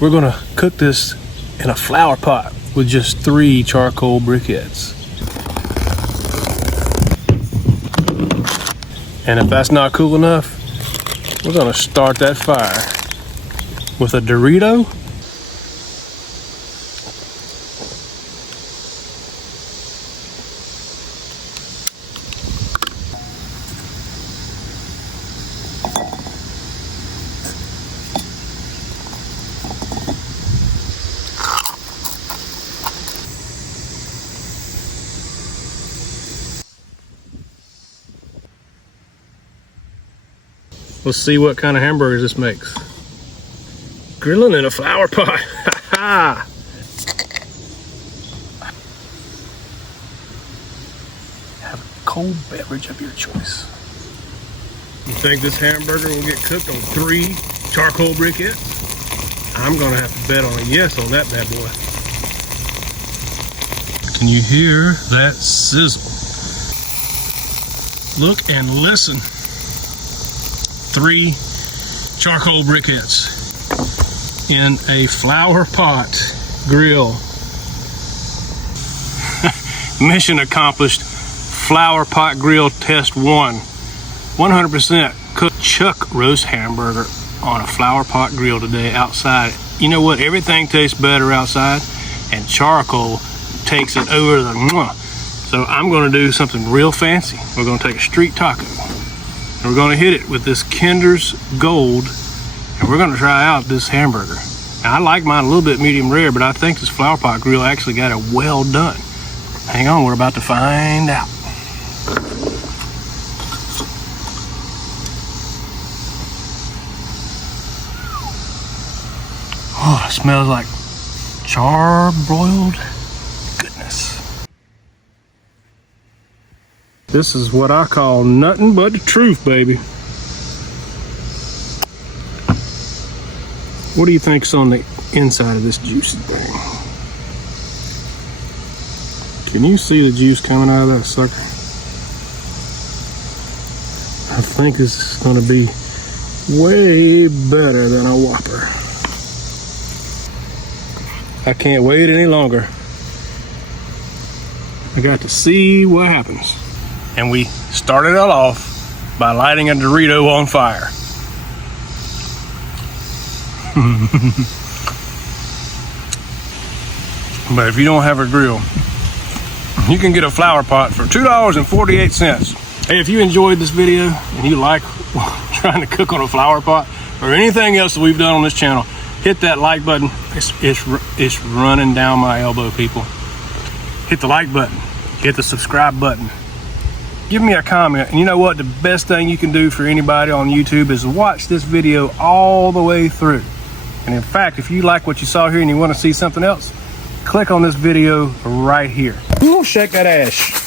we're gonna cook this in a flower pot with just 3 charcoal briquettes. And if that's not cool enough, we're gonna start that fire with a Dorito. Let's see what kind of hamburgers this makes. Grilling in a flower pot. Ha! Have a cold beverage of your choice. You think this hamburger will get cooked on 3 charcoal briquettes? I'm gonna have to bet on a yes on that bad boy. Can you hear that sizzle? Look and listen. 3 charcoal briquettes in a flower pot grill. Mission accomplished. Flower pot grill test 1. 100% cooked chuck roast hamburger on a flower pot grill today outside. You know what? Everything tastes better outside, and charcoal takes it over the mwah. So I'm going to do something real fancy. We're going to take a street taco. And we're gonna hit it with this Kinder's Gold, and we're gonna try out this hamburger. Now, I like mine a little bit medium rare, but I think this flower pot grill actually got it well done. Hang on, we're about to find out. Oh, it smells like char-broiled goodness. This is what I call nothing but the truth, baby. What do you think's on the inside of this juicy thing? Can you see the juice coming out of that sucker? I think this is gonna be way better than a Whopper. I can't wait any longer. I got to see what happens. And we started it off by lighting a Dorito on fire. But if you don't have a grill, you can get a flower pot for $2.48. Hey, if you enjoyed this video and you like trying to cook on a flower pot or anything else that we've done on this channel, hit that like button. It's running down my elbow, people. Hit the like button. Hit the subscribe button. Give me a comment. And you know what? The best thing you can do for anybody on YouTube is watch this video all the way through. And in fact, if you like what you saw here and you want to see something else, click on this video right here. Ooh, shake that ash.